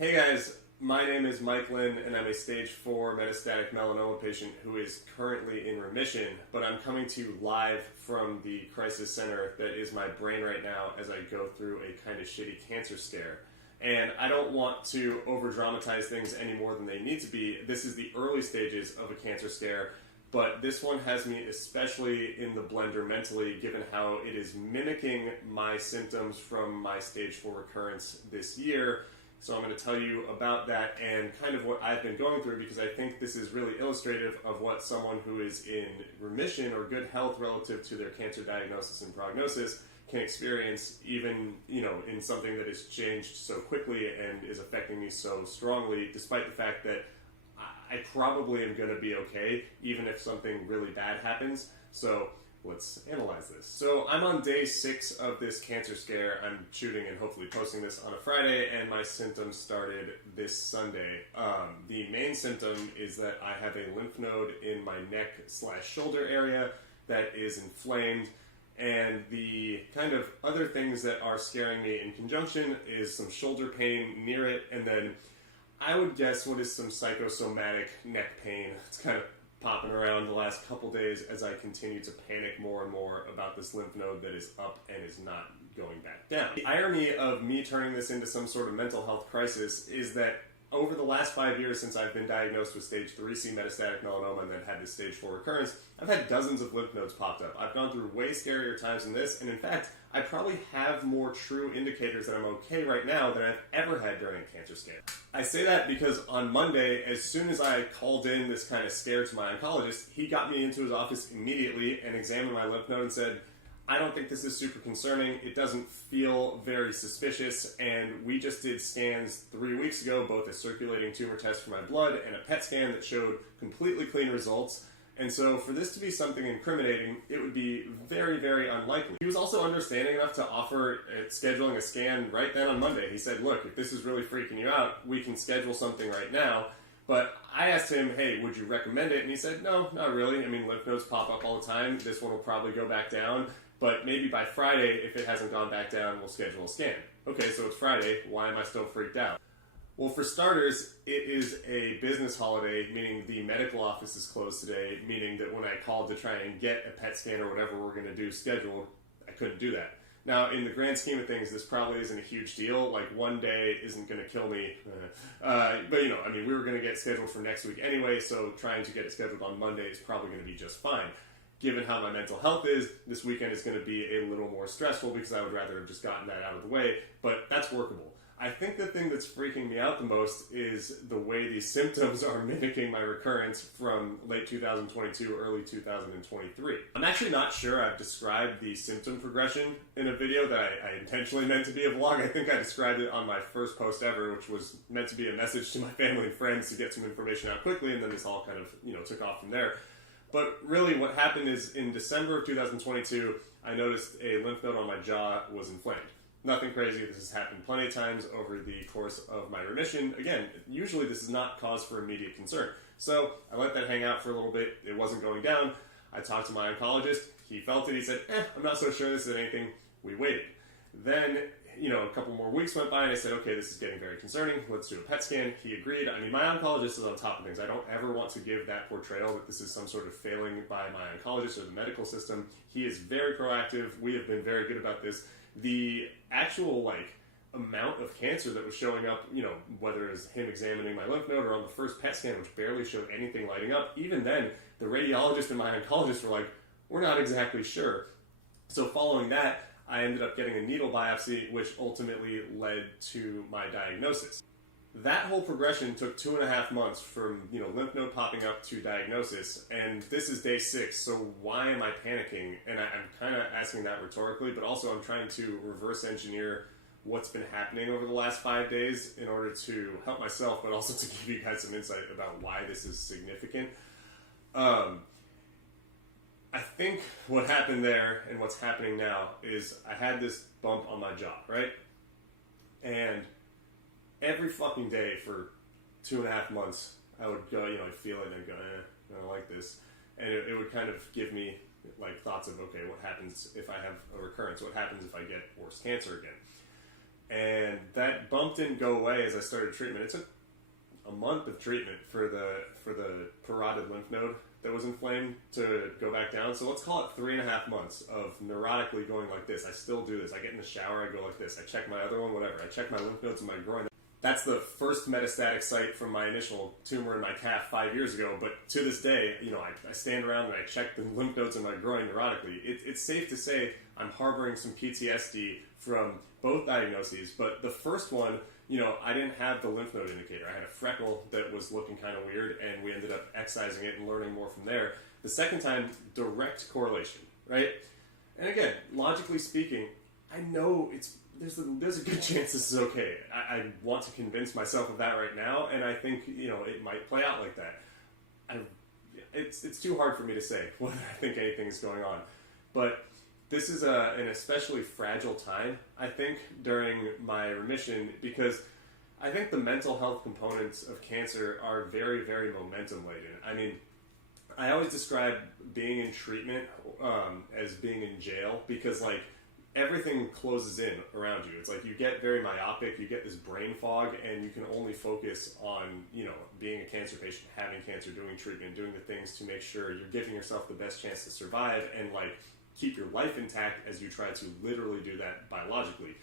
Hey guys, my name is Mike Lynn and I'm a stage 4 metastatic melanoma patient who is currently in remission, but I'm coming to you live from the crisis center that is my brain right now as I go through a kind of shitty cancer scare. And I don't want to over dramatize things any more than they need to be. This is the early stages of a cancer scare, but this one has me especially in the blender mentally given how it is mimicking my symptoms from my stage 4 recurrence this year. So I'm going to tell you about that and kind of what I've been going through, because I think this is really illustrative of what someone who is in remission or good health relative to their cancer diagnosis and prognosis can experience, even, in something that has changed so quickly and is affecting me so strongly, despite the fact that I probably am going to be okay, even if something really bad happens. So let's analyze this. So I'm on day 6 of this cancer scare. I'm shooting and hopefully posting this on a Friday, and my symptoms started this Sunday. The main symptom is that I have a lymph node in my neck/shoulder area that is inflamed, and the kind of other things that are scaring me in conjunction is some shoulder pain near it, and then I would guess what is some psychosomatic neck pain. It's kind of popping around the last couple days as I continue to panic more and more about this lymph node that is up and is not going back down. The irony of me turning this into some sort of mental health crisis is that over the last 5 years since I've been diagnosed with stage 3C metastatic melanoma and then had this stage 4 recurrence, I've had dozens of lymph nodes popped up. I've gone through way scarier times than this, and in fact, I probably have more true indicators that I'm okay right now than I've ever had during a cancer scare. I say that because on Monday, as soon as I called in this kind of scare to my oncologist, he got me into his office immediately and examined my lymph node and said, I don't think this is super concerning. It doesn't feel very suspicious, and we just did scans 3 weeks ago, both a circulating tumor test for my blood and a PET scan that showed completely clean results. And so for this to be something incriminating, it would be very, very unlikely. He was also understanding enough to offer scheduling a scan right then on Monday. He said, look, if this is really freaking you out, we can schedule something right now. But I asked him, hey, would you recommend it? And he said, no, not really. I mean, lymph nodes pop up all the time. This one will probably go back down. But maybe by Friday, if it hasn't gone back down, we'll schedule a scan. Okay, so it's Friday. Why am I still freaked out? Well, for starters, it is a business holiday, meaning the medical office is closed today, meaning that when I called to try and get a PET scan or whatever we're going to do scheduled, I couldn't do that. Now, in the grand scheme of things, this probably isn't a huge deal. Like, one day isn't going to kill me. But, we were going to get scheduled for next week anyway, so trying to get it scheduled on Monday is probably going to be just fine. Given how my mental health is, this weekend is going to be a little more stressful because I would rather have just gotten that out of the way, but that's workable. I think the thing that's freaking me out the most is the way these symptoms are mimicking my recurrence from late 2022, early 2023. I'm actually not sure I've described the symptom progression in a video that I intentionally meant to be a vlog. I think I described it on my first post ever, which was meant to be a message to my family and friends to get some information out quickly, and then this all kind of, took off from there. But really what happened is in December of 2022, I noticed a lymph node on my jaw was inflamed. Nothing crazy. This has happened plenty of times over the course of my remission. Again, usually this is not cause for immediate concern. So I let that hang out for a little bit. It wasn't going down. I talked to my oncologist. He felt it. He said, I'm not so sure this is anything. We waited. Then, a couple more weeks went by and I said, okay, this is getting very concerning. Let's do a PET scan. He agreed. My oncologist is on top of things. I don't ever want to give that portrayal that this is some sort of failing by my oncologist or the medical system. He is very proactive. We have been very good about this. The actual, amount of cancer that was showing up, whether it was him examining my lymph node or on the first PET scan, which barely showed anything lighting up, even then, the radiologist and my oncologist were like, we're not exactly sure. So following that, I ended up getting a needle biopsy, which ultimately led to my diagnosis. That whole progression took 2.5 months from, lymph node popping up to diagnosis, and this is day 6, so why am I panicking? And I'm kind of asking that rhetorically, but also I'm trying to reverse engineer what's been happening over the last 5 days in order to help myself, but also to give you guys some insight about why this is significant. I think what happened there and what's happening now is I had this bump on my jaw, right? And every fucking day for 2.5 months, I would go, I'd feel it and I'd go, I don't like this. And it would kind of give me thoughts of, okay, what happens if I have a recurrence? What happens if I get worse cancer again? And that bump didn't go away as I started treatment. It took a month of treatment for the parotid lymph node that was inflamed to go back down. So let's call it 3.5 months of neurotically going like this. I still do this. I get in the shower, I go like this. I check my other one, whatever. I check my lymph nodes in my groin. That's the first metastatic site from my initial tumor in my calf 5 years ago. But to this day, I stand around and I check the lymph nodes in my groin neurotically. It's safe to say I'm harboring some PTSD from both diagnoses. But the first one, I didn't have the lymph node indicator. I had a freckle that was looking kind of weird, and we ended up excising it and learning more from there. The second time, direct correlation, right? And again, logically speaking, I know there's a good chance this is okay. I want to convince myself of that right now, and I think, it might play out like that. It's too hard for me to say whether I think anything is going on. But this is an especially fragile time, I think, during my remission, because I think the mental health components of cancer are very, very momentum-laden. I mean, I always describe being in treatment as being in jail, because, everything closes in around you. It's like you get very myopic, you get this brain fog, and you can only focus on, being a cancer patient, having cancer, doing treatment, doing the things to make sure you're giving yourself the best chance to survive and, keep your life intact as you try to literally do that biologically.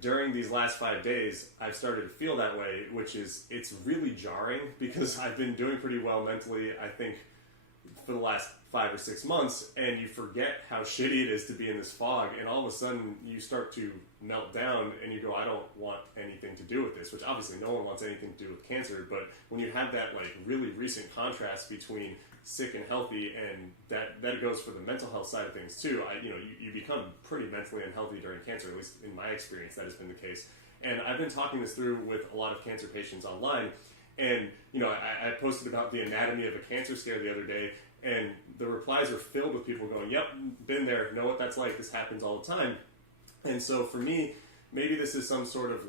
During these last 5 days, I've started to feel that way, it's really jarring, because I've been doing pretty well mentally, I think, for the last 5 or 6 months, and you forget how shitty it is to be in this fog, and all of a sudden you start to melt down and you go, I don't want anything to do with this, which obviously no one wants anything to do with cancer, but when you have that really recent contrast between sick and healthy, and that goes for the mental health side of things too. You become pretty mentally unhealthy during cancer, at least in my experience that has been the case. And I've been talking this through with a lot of cancer patients online, and I posted about the anatomy of a cancer scare the other day, and the replies are filled with people going, yep, been there, know what that's like, this happens all the time. And so for me, maybe this is some sort of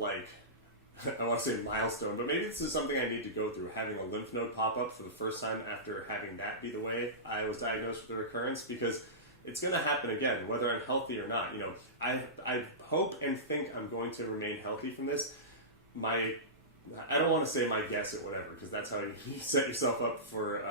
I want to say milestone, but maybe this is something I need to go through, having a lymph node pop up for the first time after having that be the way I was diagnosed with a recurrence, because it's going to happen again, whether I'm healthy or not. I hope and think I'm going to remain healthy from this. I don't want to say my guess at whatever, because that's how you set yourself up for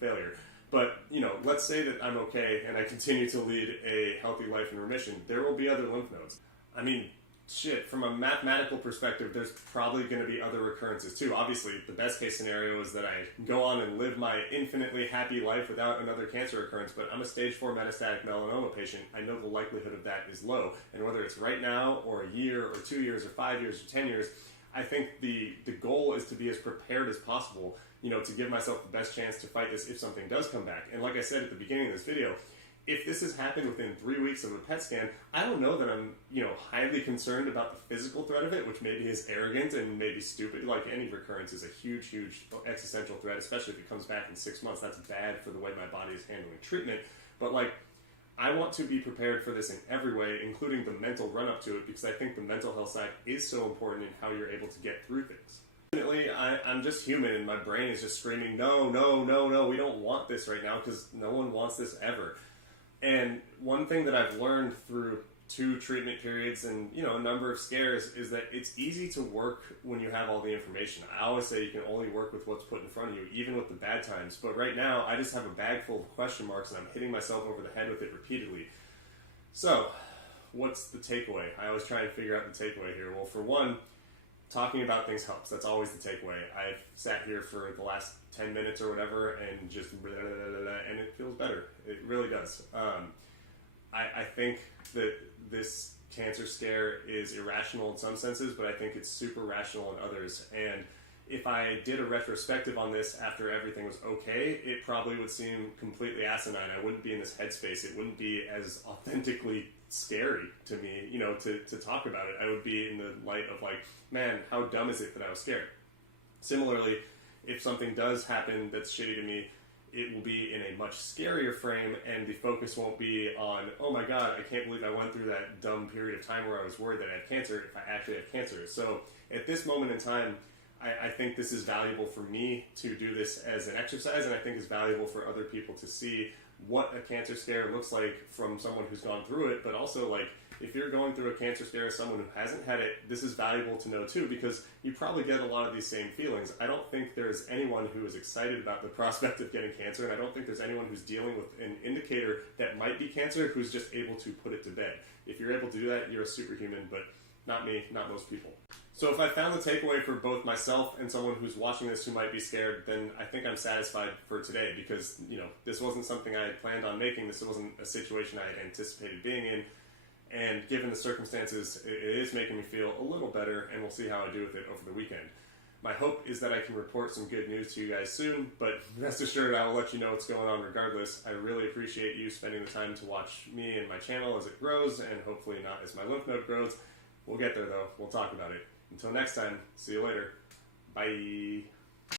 failure. But, let's say that I'm okay and I continue to lead a healthy life in remission. There will be other lymph nodes. I mean, shit, from a mathematical perspective, there's probably going to be other recurrences too. Obviously, the best case scenario is that I go on and live my infinitely happy life without another cancer recurrence, but I'm a stage 4 metastatic melanoma patient. I know the likelihood of that is low. And whether it's right now or a year or 2 years or 5 years or 10 years, I think the goal is to be as prepared as possible, to give myself the best chance to fight this if something does come back. And like I said at the beginning of this video, if this has happened within 3 weeks of a PET scan, I don't know that I'm, highly concerned about the physical threat of it, which maybe is arrogant and maybe stupid. Like, any recurrence is a huge, huge existential threat, especially if it comes back in 6 months. That's bad for the way my body is handling treatment. But, I want to be prepared for this in every way, including the mental run-up to it, because I think the mental health side is so important in how you're able to get through things. Ultimately, I'm just human, and my brain is just screaming, no, no, no, no, we don't want this right now, because no one wants this ever. And one thing that I've learned through 2 treatment periods and, a number of scares is that it's easy to work when you have all the information. I always say you can only work with what's put in front of you, even with the bad times. But right now, I just have a bag full of question marks, and I'm hitting myself over the head with it repeatedly. So, what's the takeaway? I always try and figure out the takeaway here. Well, for one, talking about things helps. That's always the takeaway. I've sat here for the last 10 minutes or whatever and just and it feels better. It really does. I think that this cancer scare is irrational in some senses, but I think it's super rational in others. And if I did a retrospective on this after everything was okay, it probably would seem completely asinine. I wouldn't be in this headspace. It wouldn't be as authentically scary to me, to talk about it. I would be in the light of man, how dumb is it that I was scared? Similarly, if something does happen that's shitty to me, it will be in a much scarier frame, and the focus won't be on, oh my god, I can't believe I went through that dumb period of time where I was worried that I had cancer if I actually had cancer. So at this moment in time, I think this is valuable for me to do this as an exercise, and I think it's valuable for other people to see what a cancer scare looks like from someone who's gone through it, but also if you're going through a cancer scare as someone who hasn't had it, this is valuable to know too, because you probably get a lot of these same feelings. I don't think there's anyone who is excited about the prospect of getting cancer, and I don't think there's anyone who's dealing with an indicator that might be cancer who's just able to put it to bed. If you're able to do that, you're a superhuman, but not me, not most people. So if I found the takeaway for both myself and someone who's watching this who might be scared, then I think I'm satisfied for today, because, you know, this wasn't something I had planned on making. This wasn't a situation I had anticipated being in. And given the circumstances, it is making me feel a little better, and we'll see how I do with it over the weekend. My hope is that I can report some good news to you guys soon, but rest assured I will let you know what's going on regardless. I really appreciate you spending the time to watch me and my channel as it grows, and hopefully not as my lymph node grows. We'll get there though. We'll talk about it. Until next time, see you later. Bye.